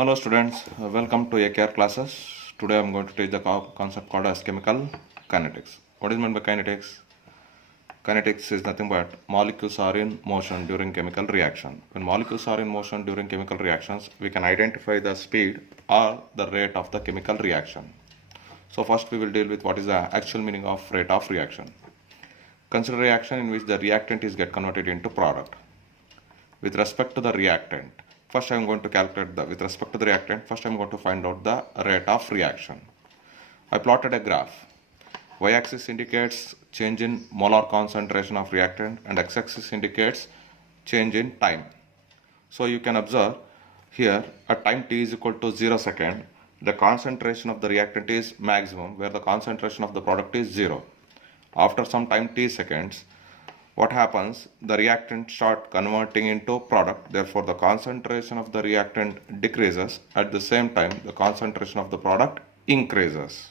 Hello students, welcome to AKR classes. Today I am going to teach the concept called as chemical kinetics. What is meant by kinetics? Kinetics is nothing but molecules are in motion during chemical reaction. When molecules are in motion during chemical reactions, we can identify the speed or the rate of the chemical reaction. So first we will deal with what is the actual meaning of rate of reaction. Consider a reaction in which the reactant is get converted into product. With respect to the reactant, first I am going to calculate with respect to the reactant, first I am going to find out the rate of reaction. I plotted a graph. Y-axis indicates change in molar concentration of reactant and x-axis indicates change in time. So you can observe here at time t is equal to 0 second, the concentration of the reactant is maximum where the concentration of the product is 0. After some time t seconds, what happens? The reactant start converting into product. Therefore, the concentration of the reactant decreases. At the same time, the concentration of the product increases.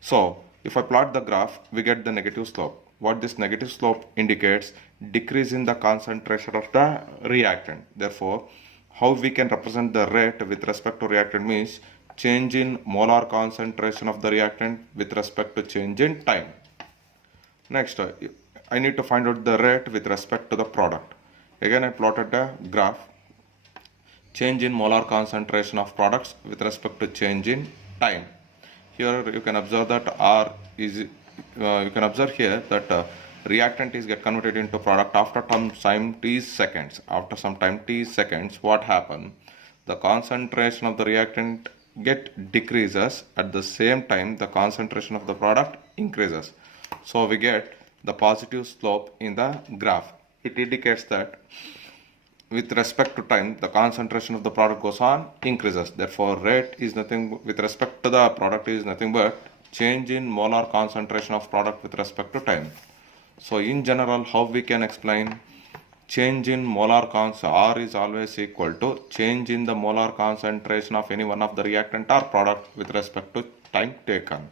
So, if I plot the graph, we get the negative slope. What this negative slope indicates? Decrease in the concentration of the reactant. Therefore, how we can represent the rate with respect to reactant means change in molar concentration of the reactant with respect to change in time. Next, I need to find out the rate with respect to the product. Again, I plotted a graph. Change in molar concentration of products with respect to change in time. Here you can observe that R is, you can observe here that reactant is get converted into product after some time t seconds. After some time t seconds, what happen? The concentration of the reactant get decreases. At the same time, the concentration of the product increases. So we get the positive slope in the graph. It indicates that with respect to time, the concentration of the product goes on increases. Therefore, rate is nothing with respect to the product is nothing but change in molar concentration of product with respect to time. So in general, how we can explain change in molar R is always equal to change in the molar concentration of any one of the reactant or product with respect to time taken.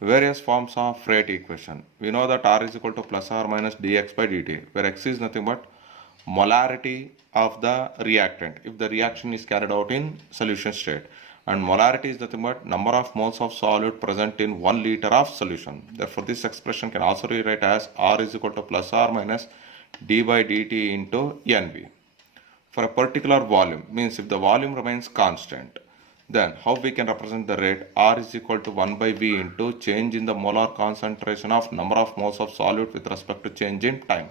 Various forms of rate equation. We know that R is equal to plus or minus dx by dt, where x is nothing but molarity of the reactant if the reaction is carried out in solution state, and molarity is nothing but number of moles of solute present in 1 liter of solution. Therefore, this expression can also rewrite as R is equal to plus or minus d by dt into NV. For a particular volume, means if the volume remains constant, then how we can represent the rate? R is equal to 1 by V into change in the molar concentration of number of moles of solute with respect to change in time.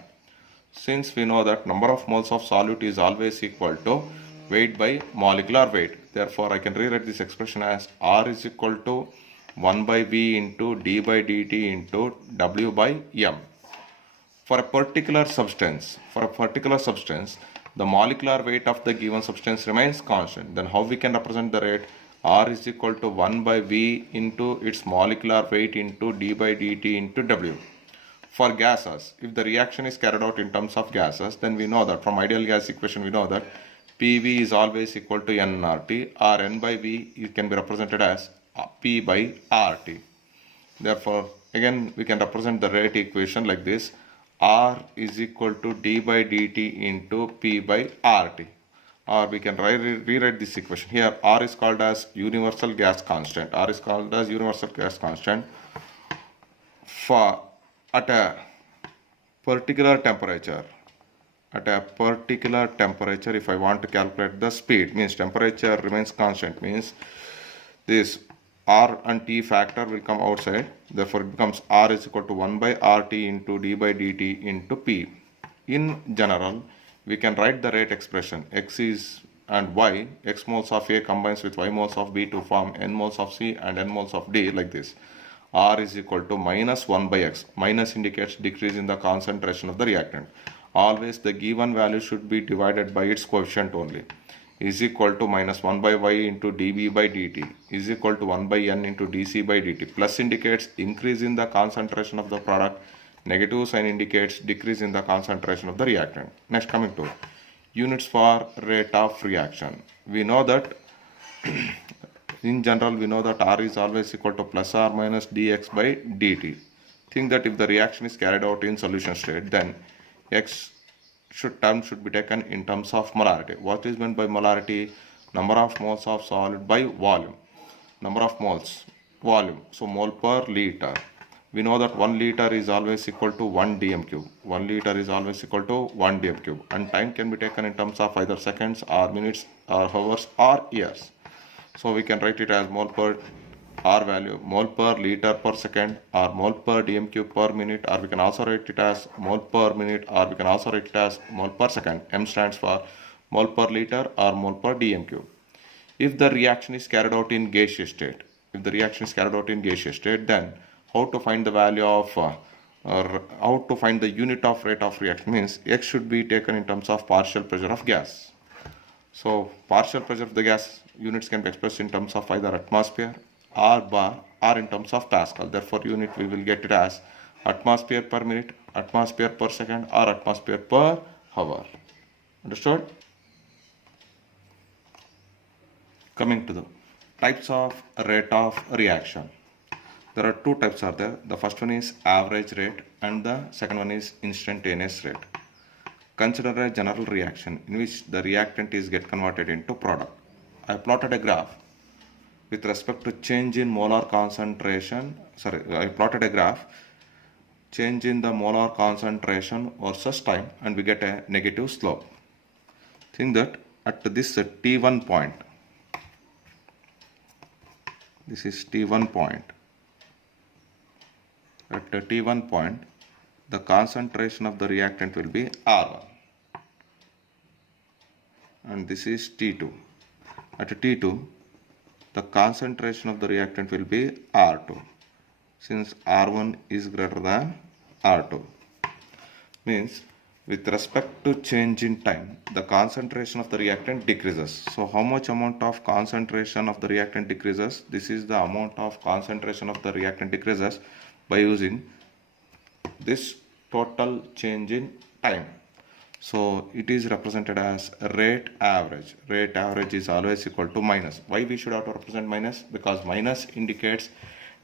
Since we know that number of moles of solute is always equal to weight by molecular weight, therefore I can rewrite this expression as R is equal to 1 by V into d by dt into W by M. For a particular substance, the molecular weight of the given substance remains constant. Then how we can represent the rate? R is equal to 1 by V into its molecular weight into d by dt into W. For gases, if the reaction is carried out in terms of gases, then we know that from ideal gas equation we know that PV is always equal to nRT, or N by V it can be represented as P by RT. Therefore, again we can represent the rate equation like this. R is equal to d by dt into P by RT, or we can rewrite this equation. Here R is called as universal gas constant. R is called as universal gas constant for at a particular temperature. At a particular temperature, if I want to calculate the speed, means temperature remains constant, means this R and T factor will come outside. Therefore, it becomes R is equal to 1 by RT into d by dt into P. In general, we can write the rate expression X is and Y, X moles of A combines with Y moles of B to form N moles of C and N moles of D like this. R is equal to minus 1 by X. Minus indicates decrease in the concentration of the reactant. Always the given value should be divided by its coefficient only. Is equal to minus 1 by Y into dB by dt is equal to 1 by N into dC by dt. Plus indicates increase in the concentration of the product. Negative sign indicates decrease in the concentration of the reactant. Next, coming to units for rate of reaction. We know that in general we know that R is always equal to plus or minus dx by dt. Think that if the reaction is carried out in solution state, then X term should be taken in terms of molarity. What is meant by molarity? number of moles of solid by volume. Number of moles, volume, so mole per liter. We know that 1 liter is always equal to 1 dm cube. 1 liter is always equal to 1 dm cube, and time can be taken in terms of either seconds or minutes or hours or years. So we can write it as mole per R value, mole per liter per second, or mole per dm cube per minute, or we can also write it as mole per minute, or we can also write it as mole per second. M stands for mole per liter or mole per dm cube. If the reaction is carried out in gaseous state, then how to find the value of or how to find the unit of rate of reaction means X should be taken in terms of partial pressure of gas. So partial pressure of the gas units can be expressed in terms of either atmosphere or bar or in terms of Pascal. Therefore unit we will get it as atmosphere per minute, atmosphere per second, or atmosphere per hour. Understood? Coming to the types of rate of reaction. There are two types are there. The first one is average rate and the second one is instantaneous rate. Consider a general reaction in which the reactant is get converted into product. I plotted a graph with respect to change in molar concentration. I plotted a graph change in the molar concentration versus time, and we get a negative slope. Think that at this T1 point, this is T1 point. At the T1 point, the concentration of the reactant will be R1. And this is T2. At T2, the concentration of the reactant will be R2. Since R1 is greater than R2. Means with respect to change in time, the concentration of the reactant decreases. So how much amount of concentration of the reactant decreases? This is the amount of concentration of the reactant decreases by using this total change in time. So it is represented as rate average. Rate average is always equal to minus. Why we should have to represent minus? Because minus indicates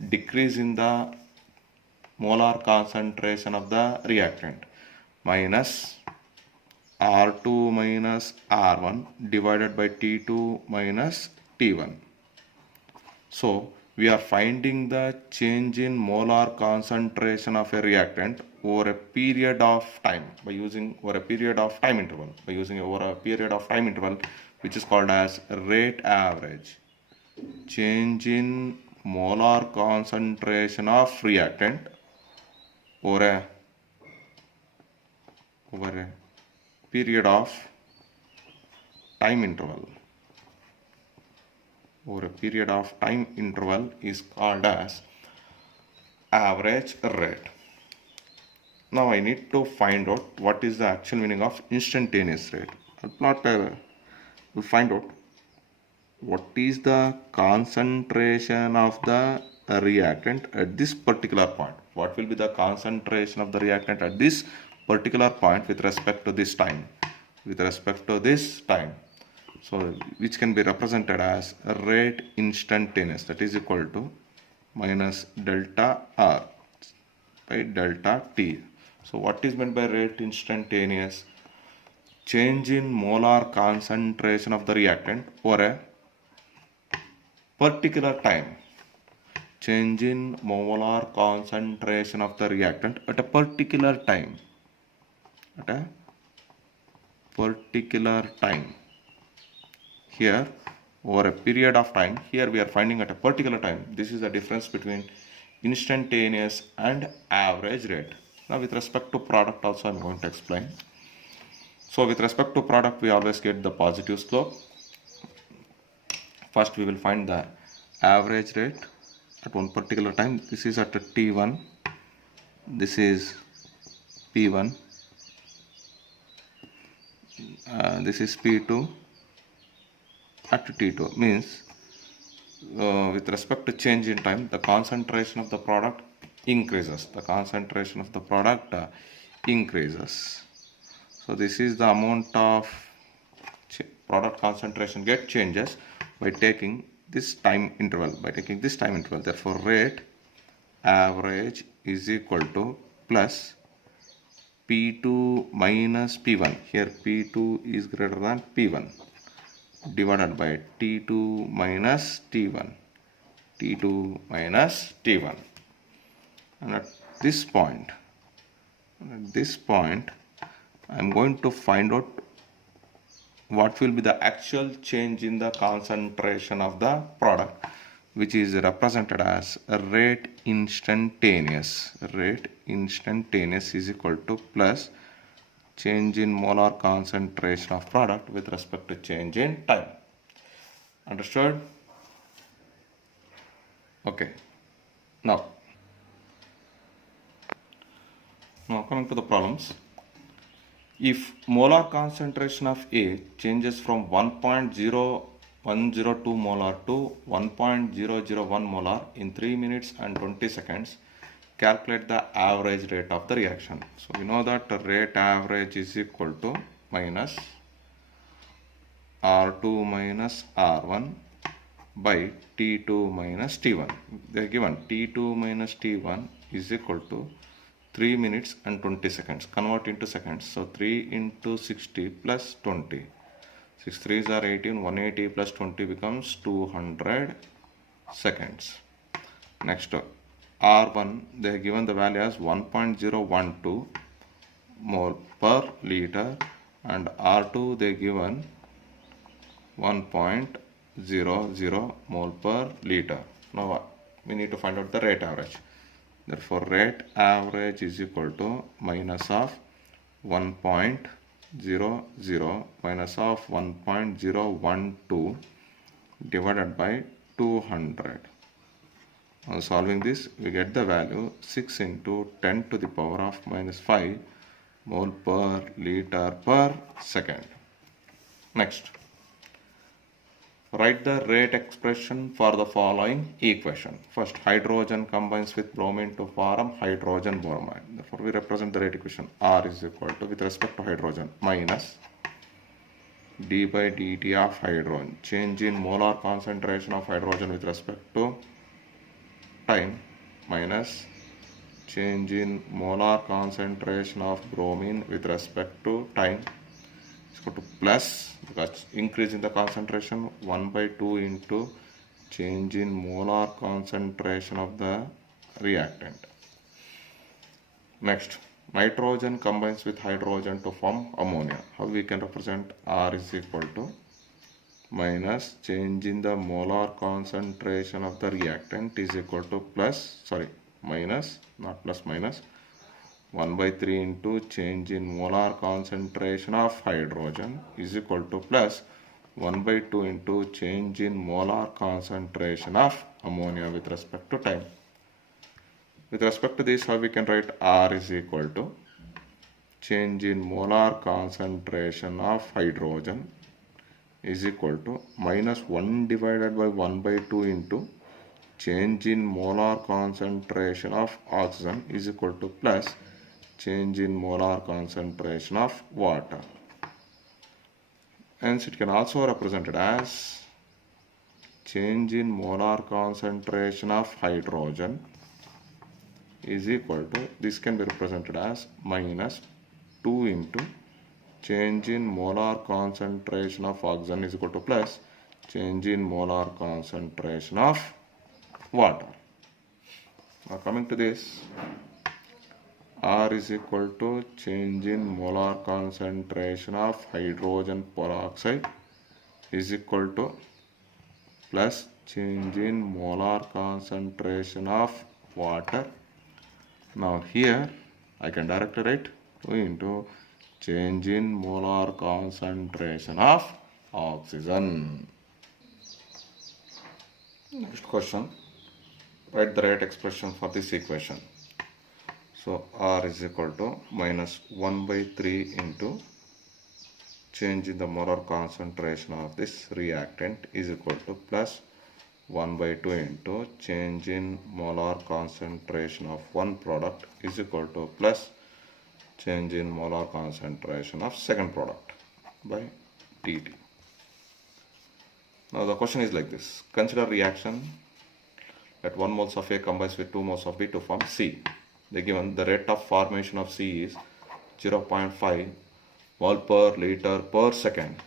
decrease in the molar concentration of the reactant. Minus R2 minus R1 divided by T2 minus T1. So we are finding the change in molar concentration of a reactant over a period of time by using over a period of time interval, which is called as rate average. Change in molar concentration of reactant over a period of time interval. Over a period of time interval is called as average rate. Now I need to find out what is the actual meaning of instantaneous rate. We'll find out what is the concentration of the reactant at this particular point. What will be the concentration of the reactant at this particular point with respect to this time? So which can be represented as rate instantaneous, that is equal to minus delta R by delta T. So what is meant by rate instantaneous? Change in molar concentration of the reactant over a particular time. Change in molar concentration of the reactant at a particular time. Here over a period of time, here we are finding at a particular time. This is the difference between instantaneous and average rate. Now with respect to product also I am going to explain. So with respect to product, we always get the positive slope. First we will find the average rate at one particular time. This is at T1, this is P1, this is P2 at T2. Means with respect to change in time, the concentration of the product increases. So this is the amount of product concentration get changes by taking this time interval. Therefore rate average is equal to plus P2 minus P1. Here P2 is greater than P1. divided by T2 minus T1. T2 minus T1. And at this point, I am going to find out what will be the actual change in the concentration of the product, which is represented as rate instantaneous. Rate instantaneous is equal to plus change in molar concentration of product with respect to change in time. Understood? Okay. Now coming to the problems. If molar concentration of A changes from 1.0102 molar to 1.001 molar in 3 minutes and 20 seconds, calculate the average rate of the reaction. So we know that the rate average is equal to minus R2 minus R1 by T2 minus T1. They are given T2 minus T1 is equal to 3 minutes and 20 seconds. Convert into seconds. So 3 into 60 plus 20. 6 3s are 18. 180 plus 20 becomes 200 seconds. Next, R1, they are given the value as 1.012 mole per liter, and R2 they are given 1.00 mole per liter. Now we need to find out the rate average. Therefore, rate average is equal to minus of 1.00 minus of 1.012 divided by 200. On solving this, we get the value 6 into 10 to the power of minus 5 mole per liter per second. Next, write the rate expression for the following equation. First, hydrogen combines with bromine to form hydrogen bromide. Therefore, we represent the rate equation. R is equal to, with respect to hydrogen, minus d by dt of hydrogen, change in molar concentration of hydrogen with respect to time, minus change in molar concentration of bromine with respect to time, is equal to plus, because increase in the concentration, 1 by 2 into change in molar concentration of the reactant. Next, nitrogen combines with hydrogen to form ammonia. How we can represent? R is equal to minus change in the molar concentration of the reactant is equal to minus 1 by 3 into change in molar concentration of hydrogen is equal to plus 1 by 2 into change in molar concentration of ammonia with respect to time. With respect to this, how we can write? R is equal to change in molar concentration of hydrogen is equal to minus 1 divided by 1 by 2 into change in molar concentration of oxygen is equal to plus change in molar concentration of water. Hence, it can also represented as change in molar concentration of hydrogen is equal to, this can be represented as minus 2 into change in molar concentration of oxygen is equal to plus change in molar concentration of water. Now coming to this, R is equal to change in molar concentration of hydrogen peroxide is equal to plus change in molar concentration of water. Now here I can directly write 2 into change in molar concentration of oxygen. Next question, write the rate expression for this equation. So R is equal to minus 1 by 3 into change in the molar concentration of this reactant is equal to plus 1 by 2 into change in molar concentration of one product is equal to plus change in molar concentration of second product by dt. Now the question is like this. Consider reaction that 1 moles of A combines with 2 moles of B to form C. They given the rate of formation of C is 0.5 mole per liter per second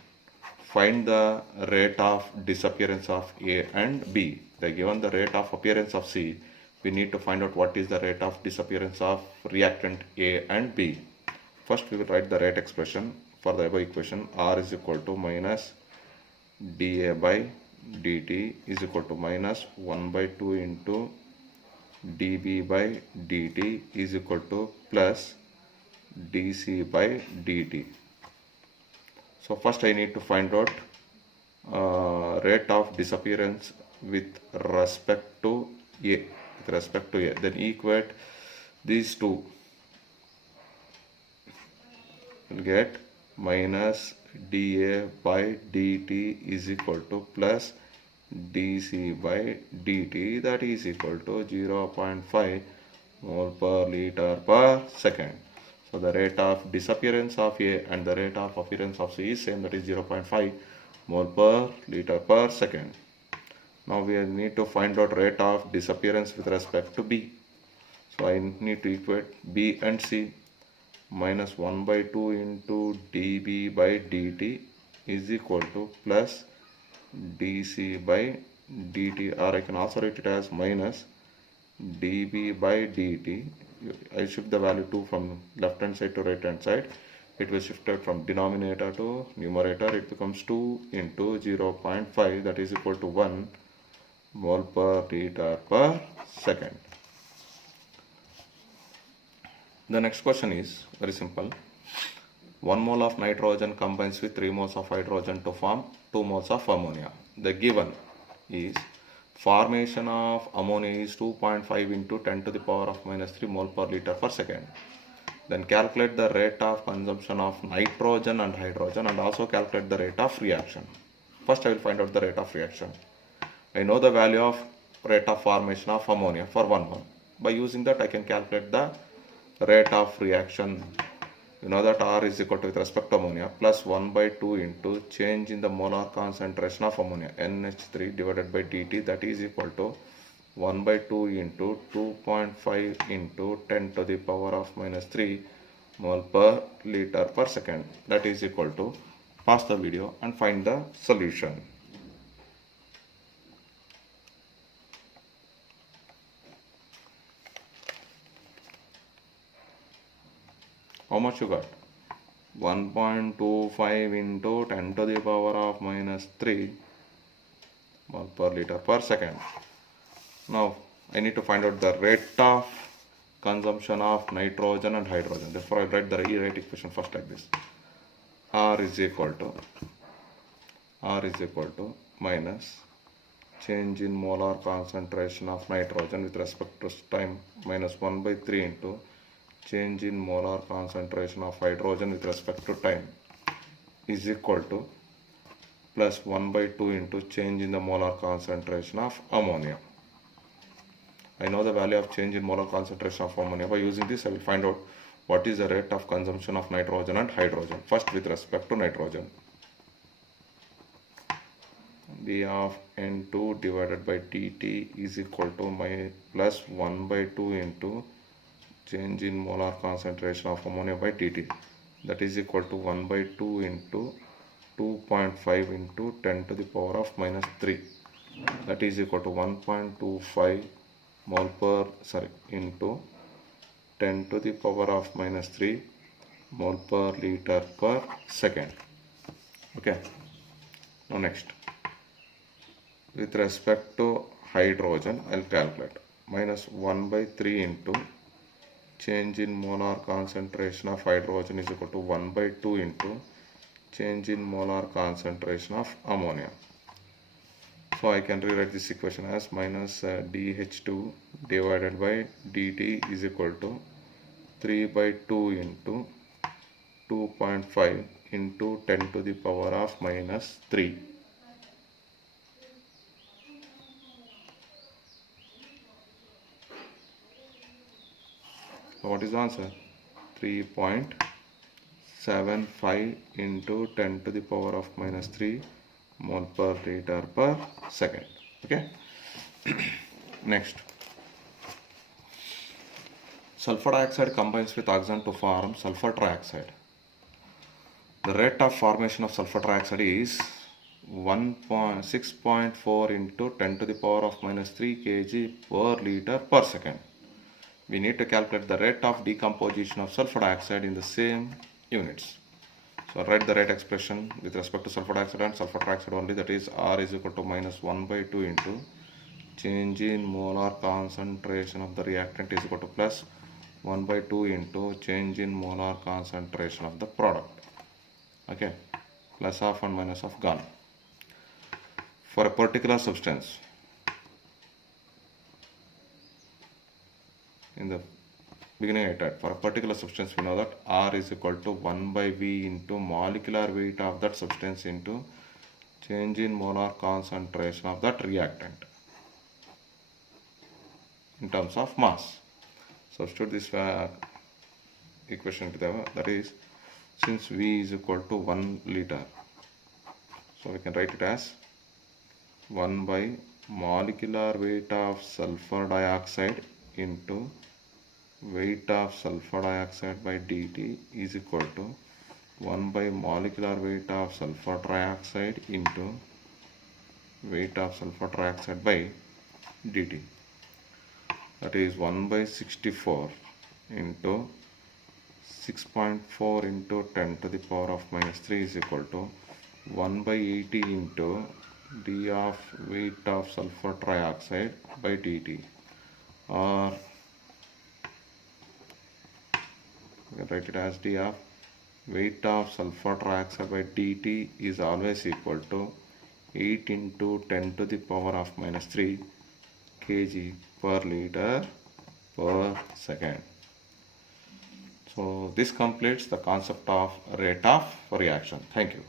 find the rate of disappearance of A and B. They given the rate of appearance of C. We need to find out what is the rate of disappearance of reactant A and B. First we will write the rate expression for the above equation. R is equal to minus dA by dt is equal to minus 1 by 2 into dB by dt is equal to plus dC by dt. So first I need to find out rate of disappearance with respect to A. Then equate these two. We'll get minus dA by dt is equal to plus dC by dt, that is equal to 0.5 mole per liter per second. So the rate of disappearance of A and the rate of appearance of C is same, that is 0.5 mole per liter per second. Now we need to find out rate of disappearance with respect to B. So I need to equate B and C. Minus 1 by 2 into dB by dt is equal to plus dC by dt, or I can also write it as minus dB by dt. I shift the value 2 from left hand side to right hand side. It will shift it from denominator to numerator. It becomes 2 into 0.5, that is equal to 1 mole per liter per second. The next question is very simple. 1 mole of nitrogen combines with 3 moles of hydrogen to form 2 moles of ammonia. The given is formation of ammonia is 2.5 into 10 to the power of minus 3 mole per liter per second. Then calculate the rate of consumption of nitrogen and hydrogen and also calculate the rate of reaction. First I will find out the rate of reaction. I know the value of rate of formation of ammonia for 1 mole. By using that I can calculate the rate of reaction. You know that R is equal to, with respect to ammonia, plus 1 by 2 into change in the molar concentration of ammonia, NH3 divided by dt, that is equal to 1 by 2 into 2.5 into 10 to the power of minus 3 mole per liter per second, that is equal to, pause the video and find the solution. How much you got? 1.25 into 10 to the power of minus 3 mole per liter per second. Now I need to find out the rate of consumption of nitrogen and hydrogen. Therefore I write the rate equation first like this. R is equal to minus change in molar concentration of nitrogen with respect to time minus 1 by 3 into change in molar concentration of hydrogen with respect to time is equal to plus 1 by 2 into change in the molar concentration of ammonia. I know the value of change in molar concentration of ammonia. By using this I will find out what is the rate of consumption of nitrogen and hydrogen. First with respect to nitrogen. B of N2 divided by dt is equal to my plus 1 by 2 into change in molar concentration of ammonia by dt, that is equal to 1 by 2 into 2.5 into 10 to the power of minus 3, that is equal to 1.25 mole per into 10 to the power of minus 3 mole per liter per second. Okay, now next with respect to hydrogen I'll calculate minus 1 by 3 into change in molar concentration of hydrogen is equal to 1 by 2 into change in molar concentration of ammonia. So I can rewrite this equation as minus dH2 divided by dt is equal to 3 by 2 into 2.5 into 10 to the power of minus 3. So what is the answer? 3.75 into 10 to the power of minus 3 mole per liter per second. Okay. Next, sulfur dioxide combines with oxygen to form sulfur trioxide. The rate of formation of sulfur trioxide is 6.4 into 10 to the power of minus 3 kg per liter per second. We need to calculate the rate of decomposition of sulfur dioxide in the same units. So write the rate expression with respect to sulfur dioxide and sulfur trioxide only, that is R is equal to minus 1 by 2 into change in molar concentration of the reactant is equal to plus 1 by 2 into change in molar concentration of the product. Okay, plus half and minus half gone. For a particular substance, in the beginning I said, for a particular substance we know that R is equal to 1 by V into molecular weight of that substance into change in molar concentration of that reactant in terms of mass. Substitute this equation to the, that is, since V is equal to 1 liter, so we can write it as 1 by molecular weight of sulfur dioxide into weight of sulfur dioxide by dt is equal to 1 by molecular weight of sulfur trioxide into weight of sulfur trioxide by dt. That is 1 by 64 into 6.4 into 10 to the power of minus 3 is equal to 1 by 80 into d of weight of sulfur trioxide by dt, or we can write it as d of weight of sulfur trioxide by dt is always equal to 8 into 10 to the power of minus 3 kg per liter per second. So this completes the concept of rate of reaction. Thank you.